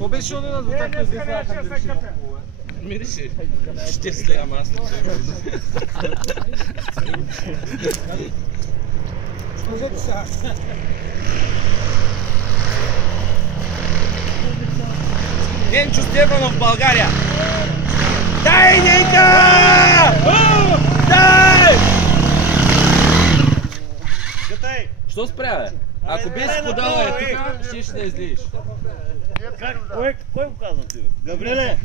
Какво беше онина до така да мирише? 40 лева масло. Сложете сега. Ненчо Стефанов в България. Дай, Ненка! Дай! Що спря, бе? Ако беше подала тук, ще да излиеш. Кой го каза ти, бе? Габриеле!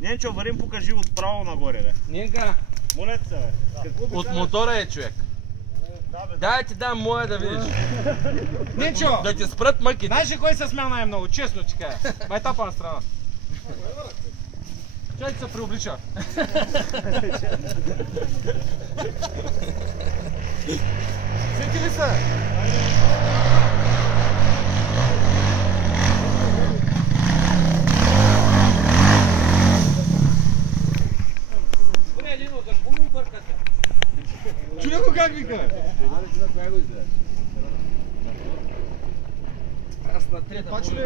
Ненчо, варим покажи отправо нагоре, бе. Ненка, Моля се, бе. от мотора е човек. Дай ти дам моя да видиш. Ненчо! Да ти спрат мъките. Знаеш ли кой се смя най-много? Честно ти кажа. Майтапа на страна. Чай се преоблича. Сети ли се? Чуля го как вика? Аз на трета. Пачу ли?